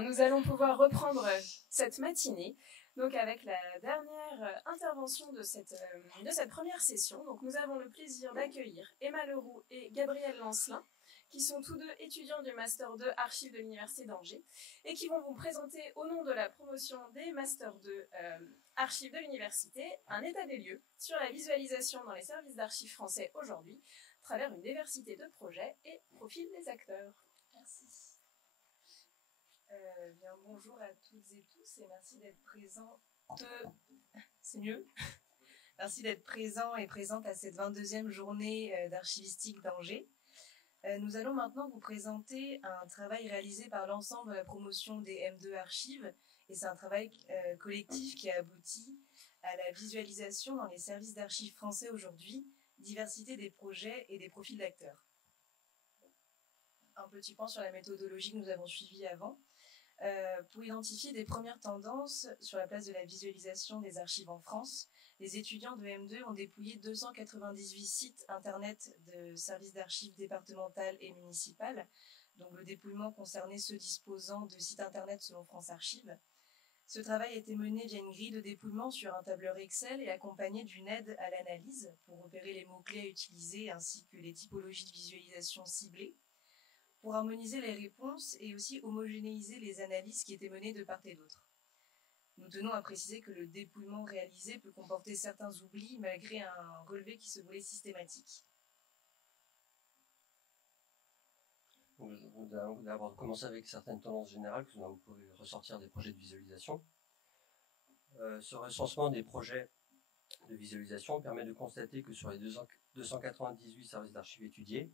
Nous allons pouvoir reprendre cette matinée, donc avec la dernière intervention de cette première session. Donc nous avons le plaisir d'accueillir Emma Leroux et Gabriel Lancelin, qui sont tous deux étudiants du Master 2 Archives de l'Université d'Angers, et qui vont vous présenter au nom de la promotion des Master 2 Archives de l'Université un état des lieux sur la visualisation dans les services d'archives français aujourd'hui, à travers une diversité de projets et profils des acteurs. Merci. Bien, bonjour à toutes et tous et merci d'être présents. C'est mieux. Merci d'être présents et présentes à cette 22e journée d'archivistique d'Angers. Nous allons maintenant vous présenter un travail réalisé par l'ensemble de la promotion des M2 Archives, et c'est un travail collectif qui a abouti à la visualisation dans les services d'archives français aujourd'hui, diversité des projets et des profils d'acteurs. Un petit point sur la méthodologie que nous avons suivie avant. Pour identifier des premières tendances sur la place de la visualisation des archives en France, les étudiants de M2 ont dépouillé 298 sites internet de services d'archives départementales et municipales. Donc le dépouillement concernait ceux disposant de sites internet selon France Archives. Ce travail a été mené via une grille de dépouillement sur un tableur Excel et accompagné d'une aide à l'analyse pour repérer les mots-clés à utiliser ainsi que les typologies de visualisation ciblées, pour harmoniser les réponses et aussi homogénéiser les analyses qui étaient menées de part et d'autre. Nous tenons à préciser que le dépouillement réalisé peut comporter certains oublis malgré un relevé qui se voulait systématique. Nous allons d'abord commencer avec certaines tendances générales que nous allons pouvoir ressortir des projets de visualisation. Ce recensement des projets de visualisation permet de constater que sur les 298 services d'archives étudiés,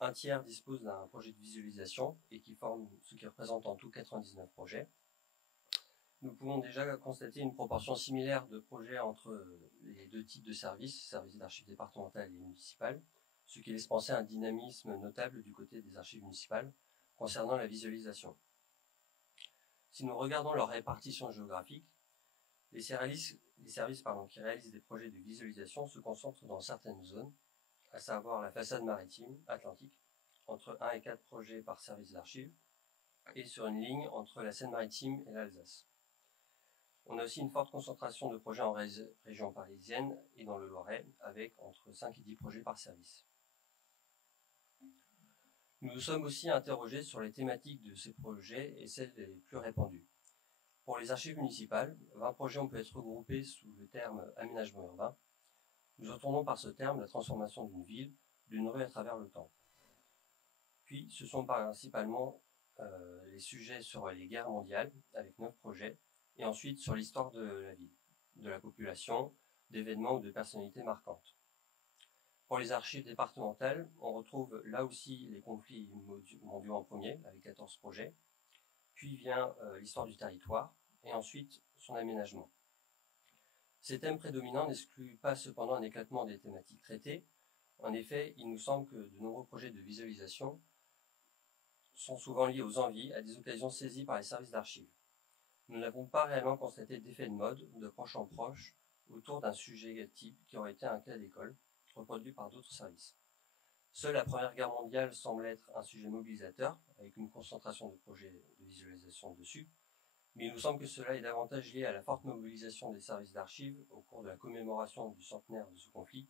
un tiers dispose d'un projet de visualisation et qui forme ce qui représente en tout 99 projets. Nous pouvons déjà constater une proportion similaire de projets entre les deux types de services d'archives départementales et municipales, ce qui laisse penser à un dynamisme notable du côté des archives municipales concernant la visualisation. Si nous regardons leur répartition géographique, les services qui réalisent des projets de visualisation se concentrent dans certaines zones, à savoir la façade maritime, Atlantique, entre 1 et 4 projets par service d'archives, et sur une ligne entre la Seine-Maritime et l'Alsace. On a aussi une forte concentration de projets en région parisienne et dans le Loiret, avec entre 5 et 10 projets par service. Nous nous sommes aussi interrogés sur les thématiques de ces projets et celles les plus répandues. Pour les archives municipales, 20 projets ont pu être regroupés sous le terme aménagement urbain. Nous entendons par ce terme la transformation d'une ville, d'une rue à travers le temps. Puis, ce sont principalement les sujets sur les guerres mondiales, avec 9 projets, et ensuite sur l'histoire de la ville, de la population, d'événements ou de personnalités marquantes. Pour les archives départementales, on retrouve là aussi les conflits mondiaux en premier, avec 14 projets, puis vient l'histoire du territoire, et ensuite son aménagement. Ces thèmes prédominants n'excluent pas cependant un éclatement des thématiques traitées. En effet, il nous semble que de nombreux projets de visualisation sont souvent liés aux envies, à des occasions saisies par les services d'archives. Nous n'avons pas réellement constaté d'effet de mode, de proche en proche, autour d'un sujet type qui aurait été un cas d'école, reproduit par d'autres services. Seule la Première Guerre mondiale semble être un sujet mobilisateur, avec une concentration de projets de visualisation dessus, mais il nous semble que cela est davantage lié à la forte mobilisation des services d'archives au cours de la commémoration du centenaire de ce conflit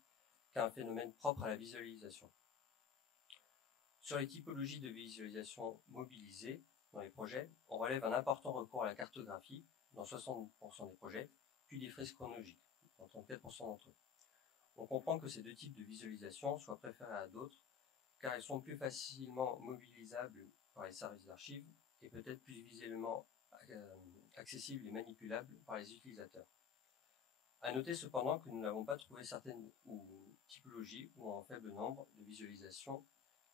qu'à un phénomène propre à la visualisation. Sur les typologies de visualisation mobilisées dans les projets, on relève un important recours à la cartographie dans 60% des projets, puis des fresques chronologiques dans 34% d'entre eux. On comprend que ces deux types de visualisation soient préférés à d'autres car ils sont plus facilement mobilisables par les services d'archives et peut-être plus visuellement accessibles et manipulables par les utilisateurs. À noter cependant que nous n'avons pas trouvé certaines typologies ou en faible nombre de visualisations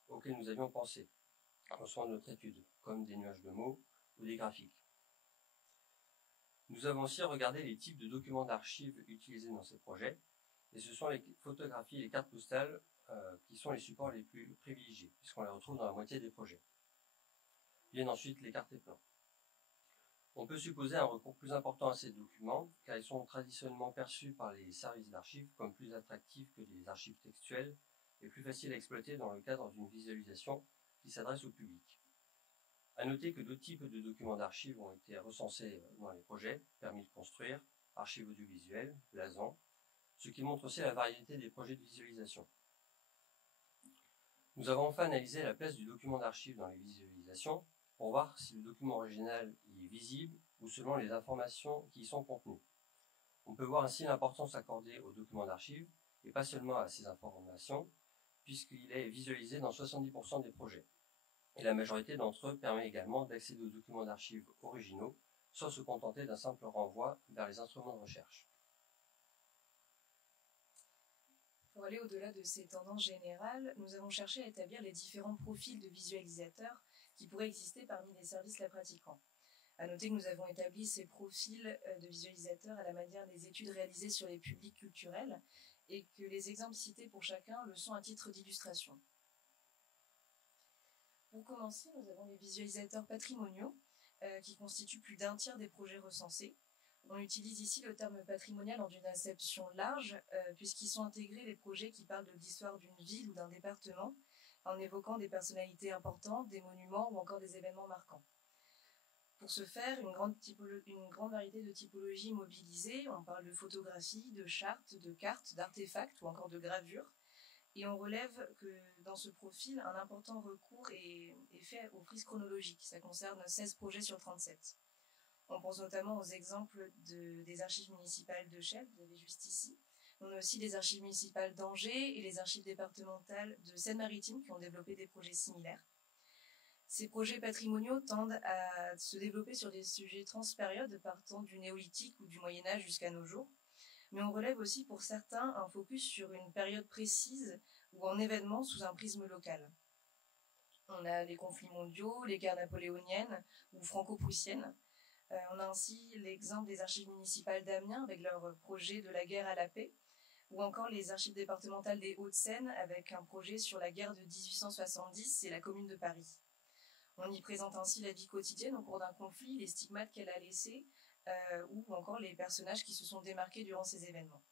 auxquelles nous avions pensé en soin de notre étude, comme des nuages de mots ou des graphiques. Nous avons aussi regardé les types de documents d'archives utilisés dans ces projets, et ce sont les photographies et les cartes postales qui sont les supports les plus privilégiés, puisqu'on les retrouve dans la moitié des projets. Viennent ensuite les cartes et plans. On peut supposer un recours plus important à ces documents, car ils sont traditionnellement perçus par les services d'archives comme plus attractifs que les archives textuelles et plus faciles à exploiter dans le cadre d'une visualisation qui s'adresse au public. À noter que d'autres types de documents d'archives ont été recensés dans les projets, permis de construire, archives audiovisuelles, l'ASAN, ce qui montre aussi la variété des projets de visualisation. Nous avons enfin analysé la place du document d'archive dans les visualisations pour voir si le document original y est visible ou selon les informations qui y sont contenues. On peut voir ainsi l'importance accordée au document d'archive et pas seulement à ces informations, puisqu'il est visualisé dans 70% des projets. Et la majorité d'entre eux permet également d'accéder aux documents d'archives originaux, sans se contenter d'un simple renvoi vers les instruments de recherche. Pour aller au-delà de ces tendances générales, nous avons cherché à établir les différents profils de visualisateurs qui pourraient exister parmi les services la pratiquant. À noter que nous avons établi ces profils de visualisateurs à la manière des études réalisées sur les publics culturels et que les exemples cités pour chacun le sont à titre d'illustration. Pour commencer, nous avons les visualisateurs patrimoniaux qui constituent plus d'un tiers des projets recensés. On utilise ici le terme patrimonial dans une acception large puisqu'ils sont intégrés les projets qui parlent de l'histoire d'une ville ou d'un département en évoquant des personnalités importantes, des monuments ou encore des événements marquants. Pour ce faire, une grande variété de typologies mobilisées, on parle de photographie, de chartes, de cartes, d'artefacts ou encore de gravures. Et on relève que dans ce profil, un important recours est fait aux frises chronologiques. Ça concerne 16 projets sur 37. On pense notamment aux exemples des archives municipales de Chelles, vous avez juste ici. On a aussi les archives municipales d'Angers et les archives départementales de Seine-Maritime qui ont développé des projets similaires. Ces projets patrimoniaux tendent à se développer sur des sujets transpériodes partant du néolithique ou du Moyen-Âge jusqu'à nos jours. Mais on relève aussi pour certains un focus sur une période précise ou un événement sous un prisme local. On a les conflits mondiaux, les guerres napoléoniennes ou franco-prussiennes. On a ainsi l'exemple des archives municipales d'Amiens avec leur projet de la guerre à la paix, ou encore les archives départementales des Hauts-de-Seine avec un projet sur la guerre de 1870 et la Commune de Paris. On y présente ainsi la vie quotidienne au cours d'un conflit, les stigmates qu'elle a laissés, ou encore les personnages qui se sont démarqués durant ces événements.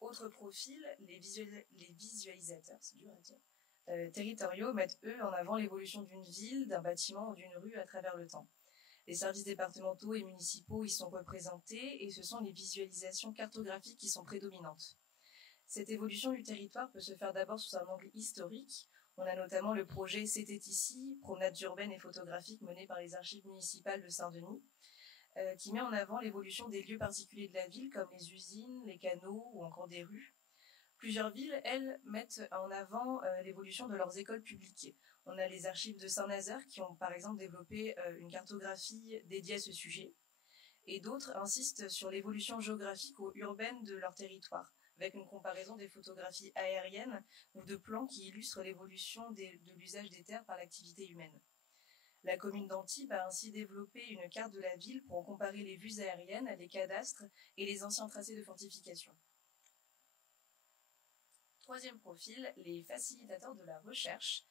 Autre profil, les visualisateurs, c'est dur à dire, territoriaux mettent eux en avant l'évolution d'une ville, d'un bâtiment ou d'une rue à travers le temps. Les services départementaux et municipaux y sont représentés et ce sont les visualisations cartographiques qui sont prédominantes. Cette évolution du territoire peut se faire d'abord sous un angle historique. On a notamment le projet C'était ici, promenades urbaines et photographiques mené par les archives municipales de Saint-Denis, qui met en avant l'évolution des lieux particuliers de la ville comme les usines, les canaux ou encore des rues. Plusieurs villes, elles, mettent en avant l'évolution de leurs écoles publiques. On a les archives de Saint-Nazaire qui ont par exemple développé une cartographie dédiée à ce sujet. Et d'autres insistent sur l'évolution géographique ou urbaine de leur territoire, avec une comparaison des photographies aériennes ou de plans qui illustrent l'évolution de l'usage des terres par l'activité humaine. La commune d'Antibes a ainsi développé une carte de la ville pour en comparer les vues aériennes, les cadastres et les anciens tracés de fortification. Troisième profil, les facilitateurs de la recherche.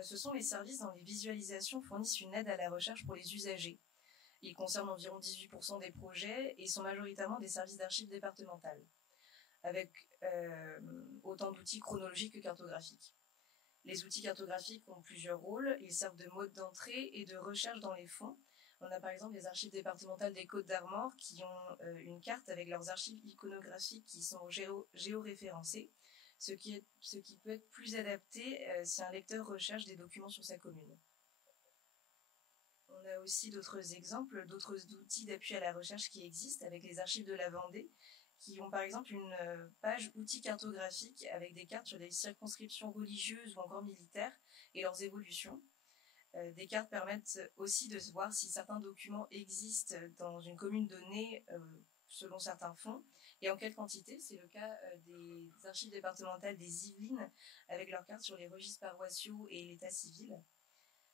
Ce sont les services dont les visualisations fournissent une aide à la recherche pour les usagers. Ils concernent environ 18% des projets et sont majoritairement des services d'archives départementales, avec autant d'outils chronologiques que cartographiques. Les outils cartographiques ont plusieurs rôles. Ils servent de mode d'entrée et de recherche dans les fonds. On a par exemple les archives départementales des Côtes-d'Armor qui ont une carte avec leurs archives iconographiques qui sont géoréférencées, ce qui peut être plus adapté si un lecteur recherche des documents sur sa commune. On a aussi d'autres exemples, d'autres outils d'appui à la recherche qui existent avec les archives de la Vendée, qui ont par exemple une page outils cartographiques avec des cartes sur des circonscriptions religieuses ou encore militaires et leurs évolutions. Des cartes permettent aussi de voir si certains documents existent dans une commune donnée selon certains fonds et en quelle quantité. C'est le cas des archives départementales des Yvelines avec leurs cartes sur les registres paroissiaux et l'état civil.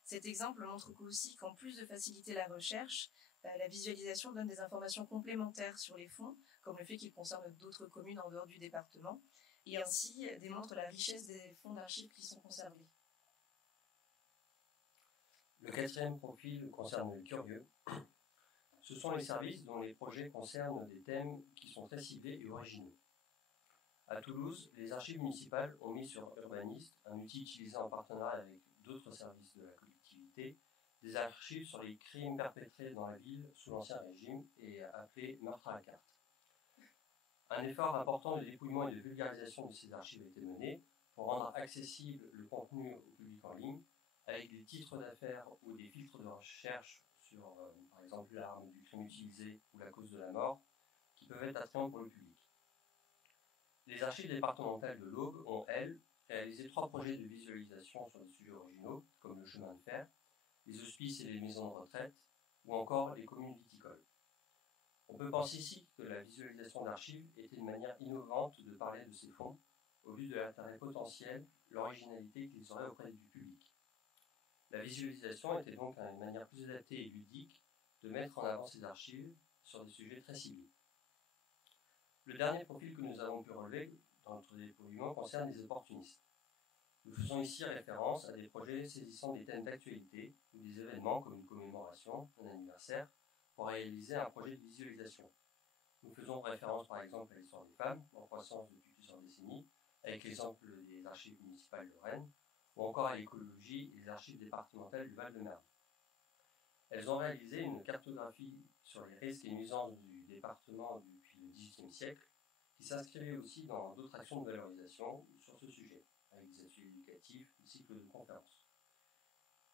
Cet exemple montre aussi qu'en plus de faciliter la recherche, la visualisation donne des informations complémentaires sur les fonds, comme le fait qu'ils concernent d'autres communes en dehors du département, et ainsi démontre la richesse des fonds d'archives qui sont conservés. Le quatrième profil concerne les curieux. Ce sont les services dont les projets concernent des thèmes qui sont très ciblés et originaux. À Toulouse, les archives municipales ont mis sur Urbanist, un outil utilisé en partenariat avec d'autres services de la collectivité des archives sur les crimes perpétrés dans la ville sous l'Ancien Régime et appelés meurtres à la carte. Un effort important de dépouillement et de vulgarisation de ces archives a été mené pour rendre accessible le contenu au public en ligne, avec des titres d'affaires ou des filtres de recherche sur, par exemple, l'arme du crime utilisé ou la cause de la mort, qui peuvent être attrayants pour le public. Les archives départementales de l'Aube ont, elles, réalisé 3 projets de visualisation sur des sujets originaux, comme le chemin de fer, les hospices et les maisons de retraite, ou encore les communes viticoles. On peut penser ici que la visualisation d'archives était une manière innovante de parler de ces fonds, au vu de l'intérêt potentiel, l'originalité qu'ils auraient auprès du public. La visualisation était donc une manière plus adaptée et ludique de mettre en avant ces archives sur des sujets très ciblés. Le dernier profil que nous avons pu relever dans notre dépouillement concerne les opportunistes. Nous faisons ici référence à des projets saisissant des thèmes d'actualité ou des événements comme une commémoration, un anniversaire, pour réaliser un projet de visualisation. Nous faisons référence par exemple à l'histoire des femmes, en croissance depuis plusieurs décennies, avec l'exemple des archives municipales de Rennes, ou encore à l'écologie et les archives départementales du Val-de-Marne. Elles ont réalisé une cartographie sur les risques et nuisances du département depuis le XVIIIe siècle, qui s'inscrivait aussi dans d'autres actions de valorisation sur ce sujet, avec des ateliers éducatifs, des cycles de conférences.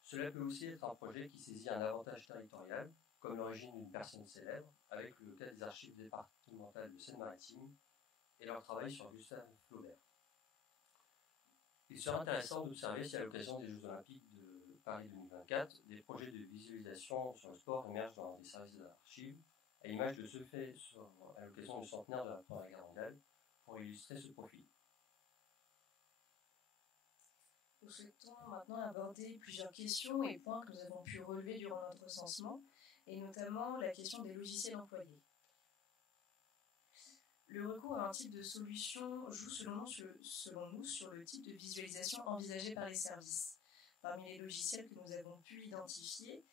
Cela peut aussi être un projet qui saisit un avantage territorial, comme l'origine d'une personne célèbre, avec le cas des archives départementales de Seine-Maritime et leur travail sur Gustave Flaubert. Il sera intéressant d'observer si à l'occasion des Jeux Olympiques de Paris 2024, des projets de visualisation sur le sport émergent dans des services d'archives, à l'image de ceux faits à l'occasion du centenaire de la Première Guerre mondiale, pour illustrer ce profil. Nous souhaitons maintenant aborder plusieurs questions et points que nous avons pu relever durant notre recensement, et notamment la question des logiciels employés. Le recours à un type de solution joue selon nous sur le type de visualisation envisagé par les services. Parmi les logiciels que nous avons pu identifier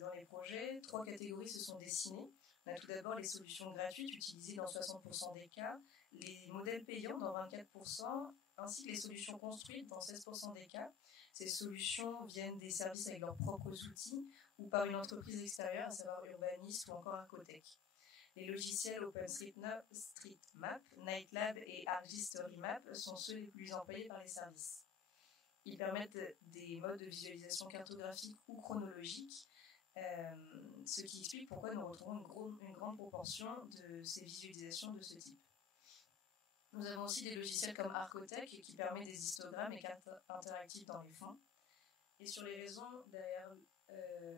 dans les projets, 3 catégories se sont dessinées. On a tout d'abord les solutions gratuites utilisées dans 60% des cas, les modèles payants dans 24%, ainsi que les solutions construites dans 16% des cas. Ces solutions viennent des services avec leurs propres outils ou par une entreprise extérieure, à savoir Urbanis ou encore Arcotech. Les logiciels OpenStreetMap, Nightlab et ArcGIS-StoryMap sont ceux les plus employés par les services. Ils permettent des modes de visualisation cartographique ou chronologique, ce qui explique pourquoi nous retrouvons une grande proportion de ces visualisations de ce type. Nous avons aussi des logiciels comme Arcotech qui permet des histogrammes et cartes interactives dans les fonds. Et sur les raisons derrière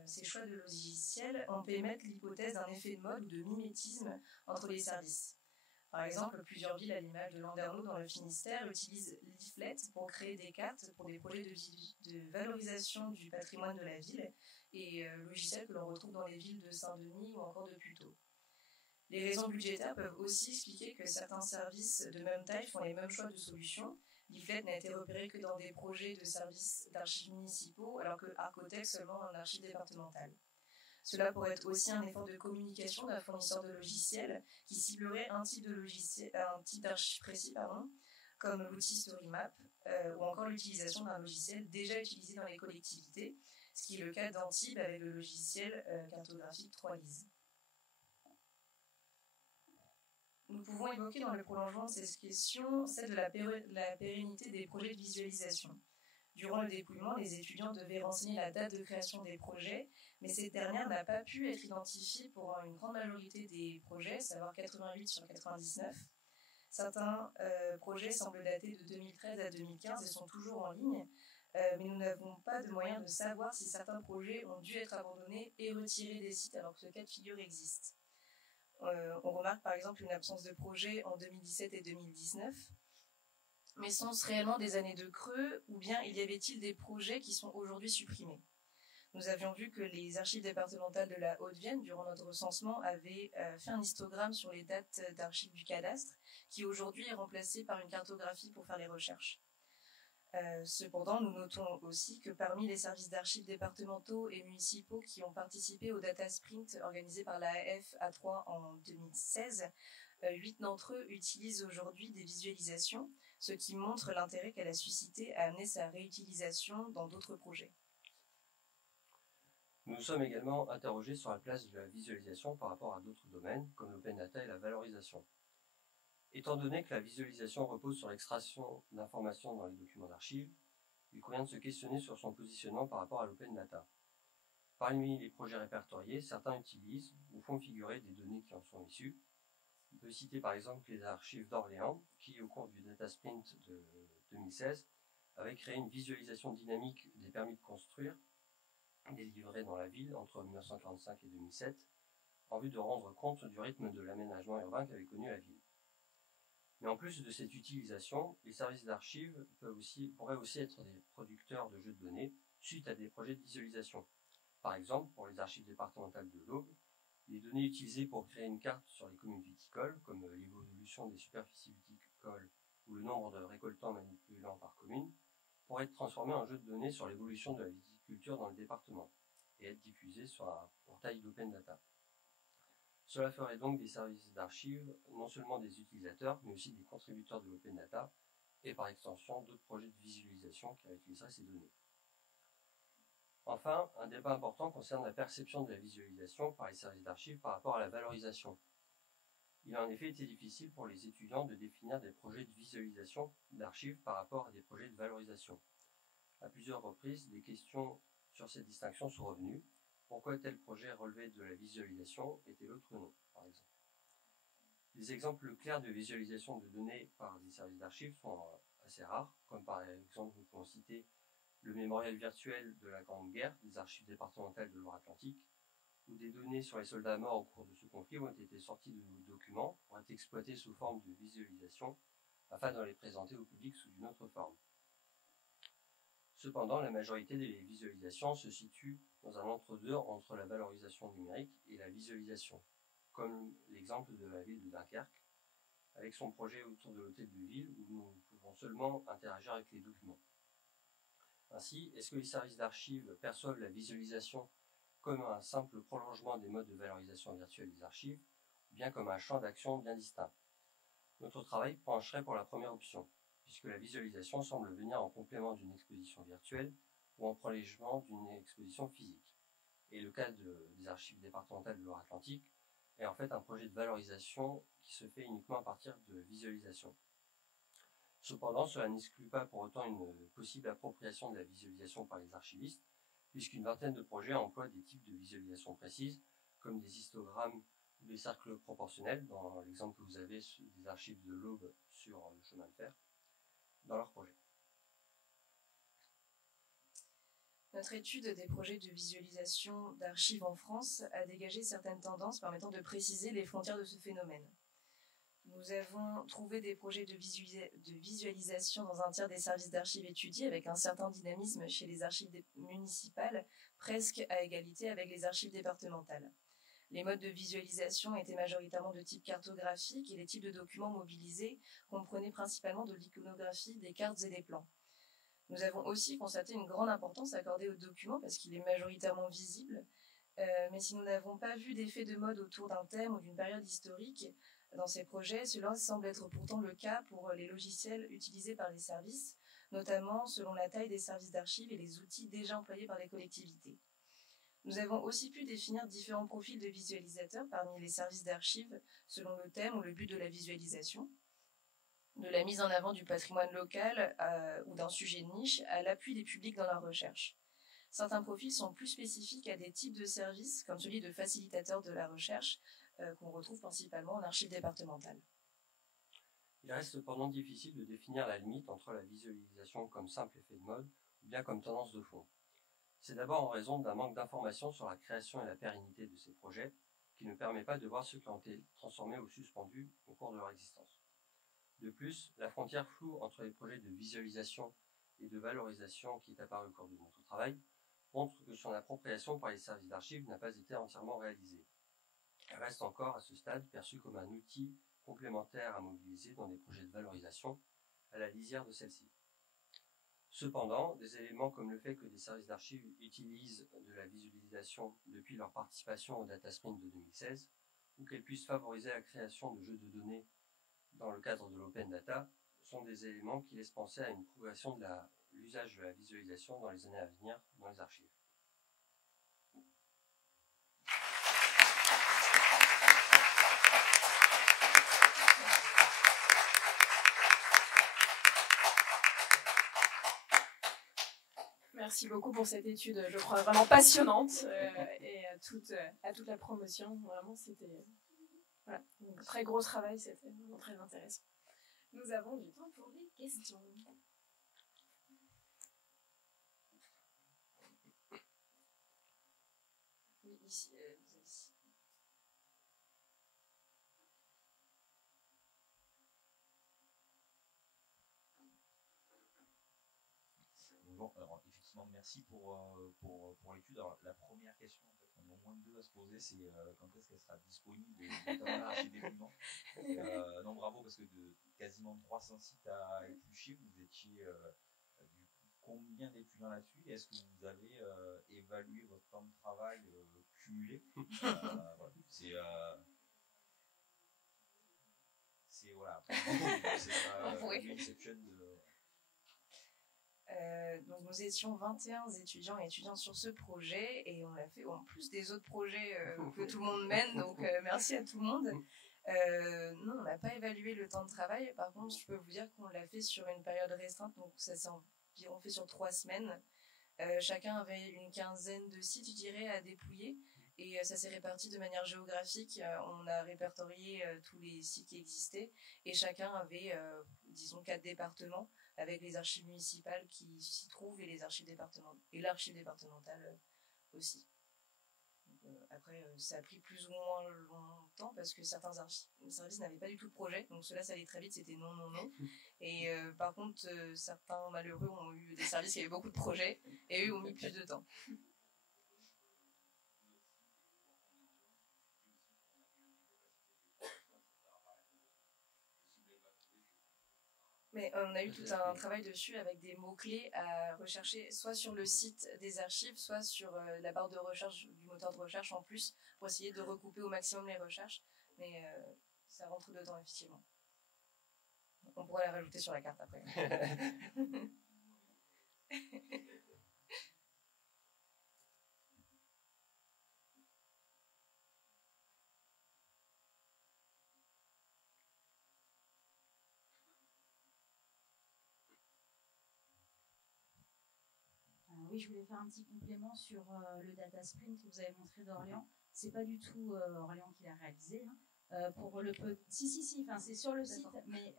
ces choix de logiciels, on peut émettre l'hypothèse d'un effet de mode ou de mimétisme entre les services. Par exemple, plusieurs villes à l'image de Landerneau dans le Finistère utilisent Leaflet pour créer des cartes pour des projets de valorisation du patrimoine de la ville et logiciels que l'on retrouve dans les villes de Saint-Denis ou encore de Puteaux. Les raisons budgétaires peuvent aussi expliquer que certains services de même taille font les mêmes choix de solutions. Leaflet n'a été repéré que dans des projets de services d'archives municipaux, alors que Arcotech seulement en archives départementales. Cela pourrait être aussi un effort de communication d'un fournisseur de logiciels qui ciblerait un type d'archive précis, comme l'outil StoryMap, ou encore l'utilisation d'un logiciel déjà utilisé dans les collectivités, ce qui est le cas d'Antibes avec le logiciel cartographique 3Lise. Nous pouvons évoquer dans le prolongement de ces questions celle de la pérennité des projets de visualisation. Durant le dépouillement, les étudiants devaient renseigner la date de création des projets, mais cette dernière n'a pas pu être identifiée pour une grande majorité des projets, à savoir 88 sur 99. Certains projets semblent dater de 2013 à 2015 et sont toujours en ligne, mais nous n'avons pas de moyen de savoir si certains projets ont dû être abandonnés et retirés des sites alors que ce cas de figure existe. On remarque par exemple une absence de projet en 2017 et 2019. Mais sont-ce réellement des années de creux ou bien y avait-il des projets qui sont aujourd'hui supprimés? Nous avions vu que les archives départementales de la Haute-Vienne, durant notre recensement, avaient fait un histogramme sur les dates d'archives du cadastre, qui aujourd'hui est remplacé par une cartographie pour faire les recherches. Cependant, nous notons aussi que parmi les services d'archives départementaux et municipaux qui ont participé au Data Sprint organisé par l'AF à Troyes en 2016, 8 d'entre eux utilisent aujourd'hui des visualisations, ce qui montre l'intérêt qu'elle a suscité à amener sa réutilisation dans d'autres projets. Nous nous sommes également interrogés sur la place de la visualisation par rapport à d'autres domaines, comme l'open data et la valorisation. Étant donné que la visualisation repose sur l'extraction d'informations dans les documents d'archives, il convient de se questionner sur son positionnement par rapport à l'open data. Parmi les projets répertoriés, certains utilisent ou font figurer des données qui en sont issues. On peut citer par exemple les archives d'Orléans, qui au cours du Data Sprint de 2016 avaient créé une visualisation dynamique des permis de construire délivrés dans la ville entre 1945 et 2007, en vue de rendre compte du rythme de l'aménagement urbain qu'avait connu la ville. Mais en plus de cette utilisation, les services d'archives pourraient aussi être des producteurs de jeux de données suite à des projets de visualisation. Par exemple, pour les archives départementales de l'Aube, les données utilisées pour créer une carte sur les communes viticoles, comme l'évolution des superficies viticoles ou le nombre de récoltants manipulant par commune, pourraient être transformées en jeu de données sur l'évolution de la viticulture dans le département et être diffusées sur un portail d'open data. Cela ferait donc des services d'archives non seulement des utilisateurs, mais aussi des contributeurs de l'open data et par extension d'autres projets de visualisation qui réutiliseraient ces données. Enfin, un débat important concerne la perception de la visualisation par les services d'archives par rapport à la valorisation. Il a en effet été difficile pour les étudiants de définir des projets de visualisation d'archives par rapport à des projets de valorisation. À plusieurs reprises, des questions sur cette distinction sont revenues. Pourquoi tel projet relevait de la visualisation et tel autre non, par exemple. Des exemples clairs de visualisation de données par des services d'archives sont assez rares, comme par exemple nous pouvons citer le mémorial virtuel de la Grande Guerre des archives départementales de Loire-Atlantique, où des données sur les soldats morts au cours de ce conflit ont été sorties de nos documents pour être exploitées sous forme de visualisation afin de les présenter au public sous une autre forme. Cependant, la majorité des visualisations se situe dans un entre-deux entre la valorisation numérique et la visualisation, comme l'exemple de la ville de Dunkerque, avec son projet autour de l'hôtel de ville où nous pouvons seulement interagir avec les documents. Ainsi, est-ce que les services d'archives perçoivent la visualisation comme un simple prolongement des modes de valorisation virtuelle des archives, ou bien comme un champ d'action bien distinct? Notre travail pencherait pour la première option, puisque la visualisation semble venir en complément d'une exposition virtuelle ou en prolongement d'une exposition physique. Et le cas des archives départementales de Loire-Atlantique est en fait un projet de valorisation qui se fait uniquement à partir de visualisation. Cependant, cela n'exclut pas pour autant une possible appropriation de la visualisation par les archivistes, puisqu'une vingtaine de projets emploient des types de visualisation précises, comme des histogrammes ou des cercles proportionnels, dans l'exemple que vous avez des archives de l'Aube sur le chemin de fer, dans leurs projets. Notre étude des projets de visualisation d'archives en France a dégagé certaines tendances permettant de préciser les frontières de ce phénomène. Nous avons trouvé des projets de visualisation dans un tiers des services d'archives étudiés avec un certain dynamisme chez les archives municipales, presque à égalité avec les archives départementales. Les modes de visualisation étaient majoritairement de type cartographique et les types de documents mobilisés comprenaient principalement de l'iconographie, des cartes et des plans. Nous avons aussi constaté une grande importance accordée aux documents parce qu'il est majoritairement visible, mais si nous n'avons pas vu d'effet de mode autour d'un thème ou d'une période historique dans ces projets, cela semble être pourtant le cas pour les logiciels utilisés par les services, notamment selon la taille des services d'archives et les outils déjà employés par les collectivités. Nous avons aussi pu définir différents profils de visualisateurs parmi les services d'archives selon le thème ou le but de la visualisation, de la mise en avant du patrimoine local ou d'un sujet de niche à l'appui des publics dans leur recherche. Certains profils sont plus spécifiques à des types de services, comme celui de facilitateur de la recherche, qu'on retrouve principalement en archives départementales. Il reste cependant difficile de définir la limite entre la visualisation comme simple effet de mode ou bien comme tendance de fond. C'est d'abord en raison d'un manque d'informations sur la création et la pérennité de ces projets qui ne permet pas de voir ceux qui ont été transformés ou suspendus au cours de leur existence. De plus, la frontière floue entre les projets de visualisation et de valorisation qui est apparue au cours de notre travail montre que son appropriation par les services d'archives n'a pas été entièrement réalisée. Elle reste encore à ce stade perçue comme un outil complémentaire à mobiliser dans des projets de valorisation à la lisière de celle-ci. Cependant, des éléments comme le fait que des services d'archives utilisent de la visualisation depuis leur participation au Data Sprint de 2016 ou qu'elles puissent favoriser la création de jeux de données dans le cadre de l'open data sont des éléments qui laissent penser à une progression de l'usage de la visualisation dans les années à venir dans les archives. Merci beaucoup pour cette étude, je crois vraiment passionnante, et à toute la promotion. Vraiment, c'était voilà, un très gros travail, c'était vraiment très intéressant. Nous avons du temps pour les questions. Oui, ici, ici. Bon, alors effectivement, merci pour l'étude. Alors, la première question, en fait, on est au moins deux à se poser, c'est quand est-ce qu'elle sera disponible et dans l'archive des documents. Non, bravo, parce que de quasiment 300 sites à éplucher, vous étiez du coup combien d'étudiants là-dessus? Est-ce que vous avez évalué votre temps de travail cumulé? Voilà, c'est voilà, c'est ça, une exception de... Donc nous étions 21 étudiants et étudiantes sur ce projet et on l'a fait en plus des autres projets que tout le monde mène, donc merci à tout le monde. Non, on n'a pas évalué le temps de travail, par contre je peux vous dire qu'on l'a fait sur une période restreinte, donc ça s'est environ fait sur 3 semaines. Chacun avait une quinzaine de sites, je dirais, à dépouiller et ça s'est réparti de manière géographique. On a répertorié tous les sites qui existaient et chacun avait, disons, 4 départements avec les archives municipales qui s'y trouvent et les archives départementales et l'archive départementale aussi. Donc, après, ça a pris plus ou moins longtemps parce que certains services n'avaient pas du tout de projet, donc cela ça allait très vite, c'était non. Et par contre, certains malheureux ont eu des services qui avaient beaucoup de projets et eux ont mis plus de temps. Mais on a eu tout un travail dessus avec des mots-clés à rechercher, soit sur le site des archives, soit sur la barre de recherche du moteur de recherche en plus, pour essayer de recouper au maximum les recherches. Mais ça rentre dedans, effectivement. On pourra la rajouter sur la carte après. Oui, je voulais faire un petit complément sur le data sprint que vous avez montré d'Orléans. C'est pas du tout Orléans qui l'a réalisé. Pour le si, enfin c'est sur le site, mais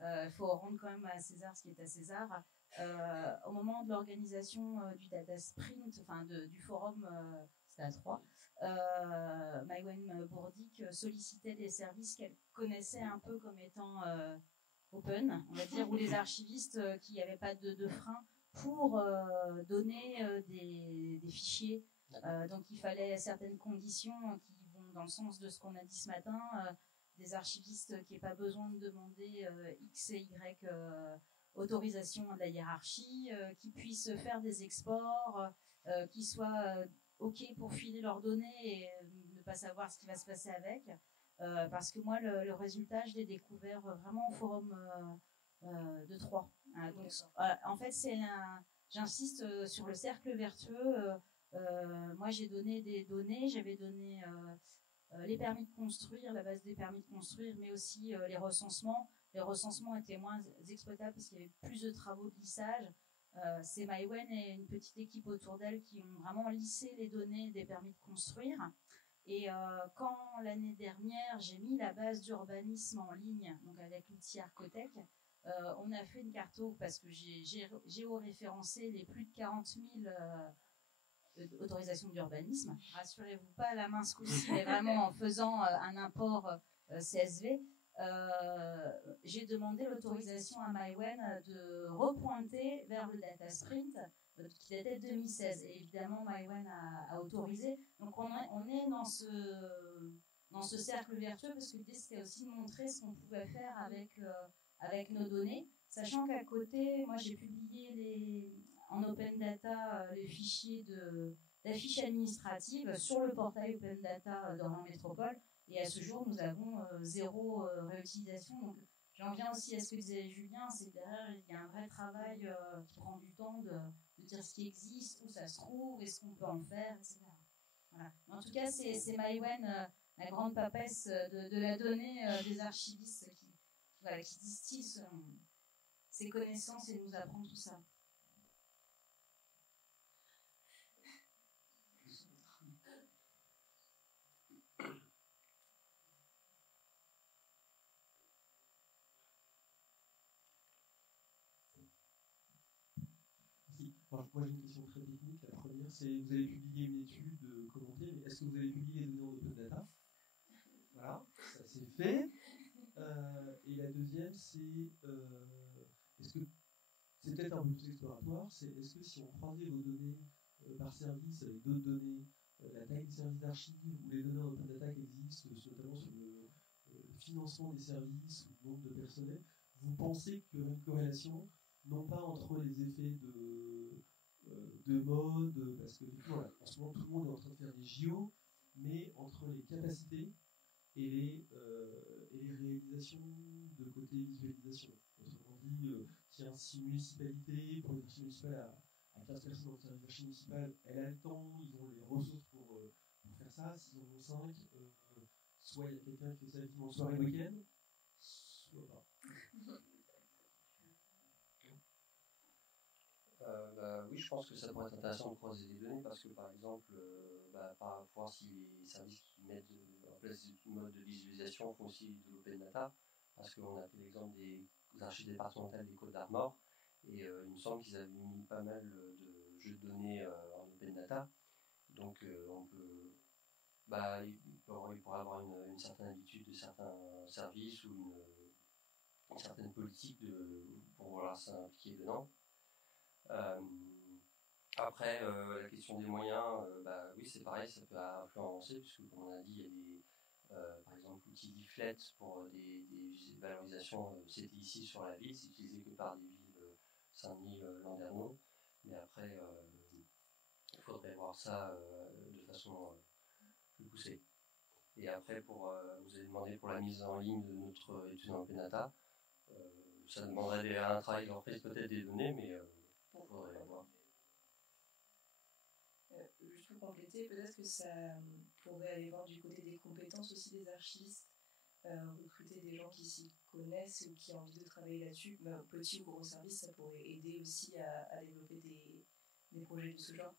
il faut rendre quand même à César ce qui est à César. Au moment de l'organisation du data sprint, enfin du forum, c'était à 3. Maïwenn Bourdic sollicitait des services qu'elle connaissait un peu comme étant open, on va dire, ou les archivistes qui n'avaient pas de frein pour donner des fichiers. Donc il fallait certaines conditions qui vont dans le sens de ce qu'on a dit ce matin, des archivistes qui n'aient pas besoin de demander X et Y autorisation de la hiérarchie, qui puissent faire des exports, qui soient OK pour filer leurs données et ne pas savoir ce qui va se passer avec. Parce que moi, le résultat, je l'ai découvert vraiment au forum de Troyes. Donc, en fait, j'insiste sur le cercle vertueux. Moi, j'ai donné des données, j'avais donné les permis de construire, la base des permis de construire, mais aussi les recensements. Les recensements étaient moins exploitables parce qu'il y avait plus de travaux de lissage. C'est Maïwenn et une petite équipe autour d'elle qui ont vraiment lissé les données des permis de construire. Et quand l'année dernière, j'ai mis la base d'urbanisme en ligne, donc avec l'outil Arcotech, on a fait une carto parce que j'ai géoréférencé les plus de 40 000 autorisations d'urbanisme. Rassurez-vous pas, la main ce coup-ci, mais vraiment en faisant un import CSV. J'ai demandé l'autorisation à Maïwenn de repointer vers le data sprint qui datait de 2016. Et évidemment, Maïwenn a autorisé. Donc on est dans ce cercle vertueux parce que l'idée c'était aussi de montrer ce qu'on pouvait faire avec nos données, sachant qu'à côté, moi j'ai publié en open data les fichiers d'affiches administratives sur le portail open data d'Orléans Métropole, et à ce jour nous avons 0 réutilisation. Donc j'en viens aussi à ce que disait Julien, c'est que derrière, il y a un vrai travail qui prend du temps de dire ce qui existe, où ça se trouve, est-ce qu'on peut en faire, etc. Voilà. En tout cas, c'est Maïwenn, la grande papesse de la donnée des archivistes qui distille ses connaissances et nous apprend tout ça. Alors, moi j'ai une question très technique. La première, c'est vous avez publié une étude commentée, mais est-ce que vous avez publié les données en open data? Voilà, ça c'est fait. Et la deuxième, c'est est-ce que c'est peut-être un peu plus exploratoire, c'est est-ce que si on croisait vos données par service avec d'autres données, la taille des services d'archives ou les données en open data qui existent, notamment sur le financement des services ou le nombre de personnel, vous pensez qu'il y aurait une corrélation, non pas entre les effets de mode, parce que voilà, en ce moment tout le monde est en train de faire des JO, mais entre les capacités et les réalisations de côté visualisation. Autrement dit, tiens, si une municipalité, pour une archive municipale à 15 personnes dans le service d'archives municipal, elle a le temps, ils ont les ressources pour faire ça, s'ils en ont 5, soit il y a quelqu'un qui fait ça effectivement soirée et week-end, soit pas. Oui, je pense que ça pourrait être intéressant de croiser des données parce que, par exemple, par voir si les services qui mettent en place des modes de visualisation font aussi de l'open data, parce qu'on a fait l'exemple des archives départementales des Côtes d'Armor, et il me semble qu'ils avaient mis pas mal de jeux de données en open data, donc on peut, il pourrait avoir une certaine habitude de certains services ou une certaine politique pour vouloir s'impliquer dedans. Après, la question des moyens, oui, c'est pareil, ça peut influencer, puisque comme on a dit, il y a des, par exemple, l'outil Leaflet pour des valorisations, c'était ici sur la ville, c'est utilisé que par des villes Saint-Denis, Landerneau, mais après, il faudrait voir ça de façon plus poussée. Et après, vous avez demandé pour la mise en ligne de notre étude en open data, ça demanderait un travail de reprise peut-être des données, mais il faudrait voir. Juste pour compléter, peut-être que ça pourrait aller voir du côté des compétences aussi des archivistes, recruter des gens qui s'y connaissent ou qui ont envie de travailler là-dessus. Petit ou gros service, ça pourrait aider aussi à développer des projets de ce genre.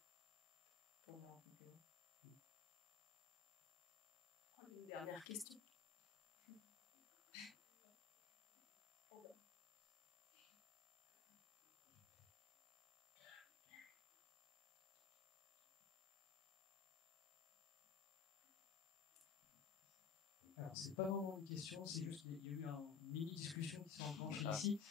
Pour venir en complément. Une dernière question. Alors, c'est pas vraiment une question, c'est juste qu'il y a eu une mini-discussion qui s'est enclenchée ici.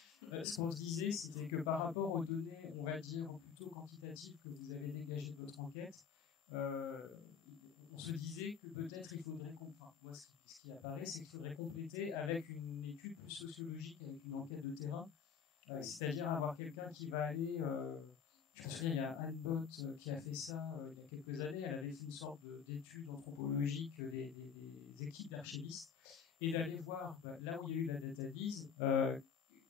Ce qu'on se disait, c'était que par rapport aux données, on va dire, plutôt quantitatives que vous avez dégagées de votre enquête, on se disait que peut-être il faudrait, moi ce qui apparaît, c'est qu'il faudrait compléter avec une étude plus sociologique, avec une enquête de terrain, c'est-à-dire avoir quelqu'un qui va aller... je me souviens, il y a Anne Bott qui a fait ça il y a quelques années. Elle avait fait une sorte d'étude anthropologique des équipes d'archivistes et d'aller voir là où il y a eu la data-vise,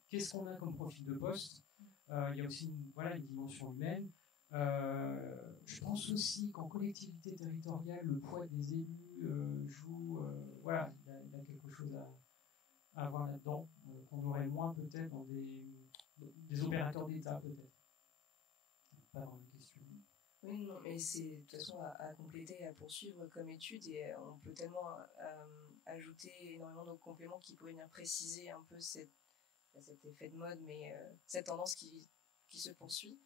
qu'est-ce qu'on a comme profil de poste. Il y a aussi une dimension humaine. Je pense aussi qu'en collectivité territoriale, le poids des élus joue. Il y a quelque chose à avoir là-dedans, qu'on aurait moins peut-être dans des opérateurs d'État, peut-être. Pas dans la question. Oui, non, mais c'est de toute façon à compléter, à poursuivre comme étude, et on peut tellement ajouter énormément de compléments qui pourraient venir préciser un peu cet effet de mode, mais cette tendance qui se poursuit.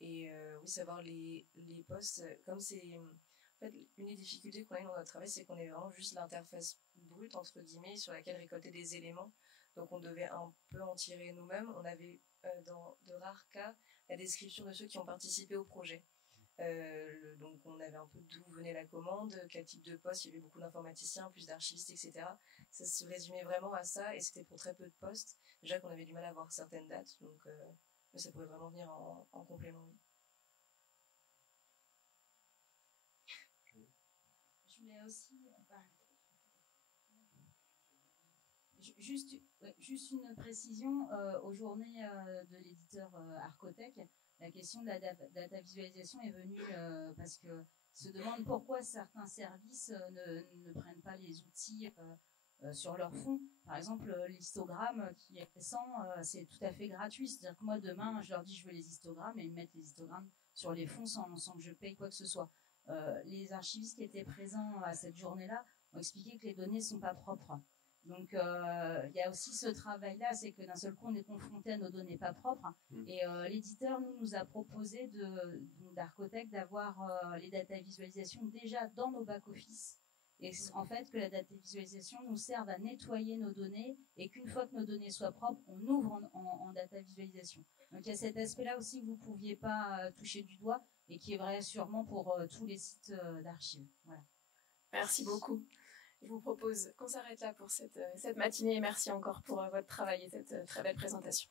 Et oui, savoir les postes, comme c'est... En fait, une des difficultés qu'on a eu dans notre travail, c'est qu'on est vraiment juste l'interface brute, entre guillemets, sur laquelle récolter des éléments. Donc on devait un peu en tirer nous-mêmes. On avait, dans de rares cas, la description de ceux qui ont participé au projet. Donc on avait un peu d'où venait la commande, quel type de poste, il y avait beaucoup d'informaticiens, plus d'archivistes, etc. Ça se résumait vraiment à ça, et c'était pour très peu de postes. Déjà qu'on avait du mal à avoir certaines dates, donc mais ça pourrait vraiment venir en complément. Juste une précision, aux journées de l'éditeur Arcotech, la question de la data visualisation est venue parce que se demande pourquoi certains services ne prennent pas les outils sur leur fond. Par exemple, l'histogramme qui est récent, c'est tout à fait gratuit. C'est-à-dire que moi, demain, je leur dis je veux les histogrammes et ils mettent les histogrammes sur les fonds sans que je paye quoi que ce soit. Les archivistes qui étaient présents à cette journée-là ont expliqué que les données ne sont pas propres. Donc, il y a aussi ce travail-là, c'est que d'un seul coup, on est confronté à nos données pas propres. Et l'éditeur nous a proposé d'Arcotech d'avoir les data visualisations déjà dans nos back-office. Et en fait, que la data visualisation nous serve à nettoyer nos données et qu'une fois que nos données soient propres, on ouvre en data visualisation. Donc, il y a cet aspect-là aussi que vous ne pouviez pas toucher du doigt et qui est vrai sûrement pour tous les sites d'archives. Voilà. Merci beaucoup. Je vous propose qu'on s'arrête là pour cette matinée et merci encore pour votre travail et cette très belle présentation.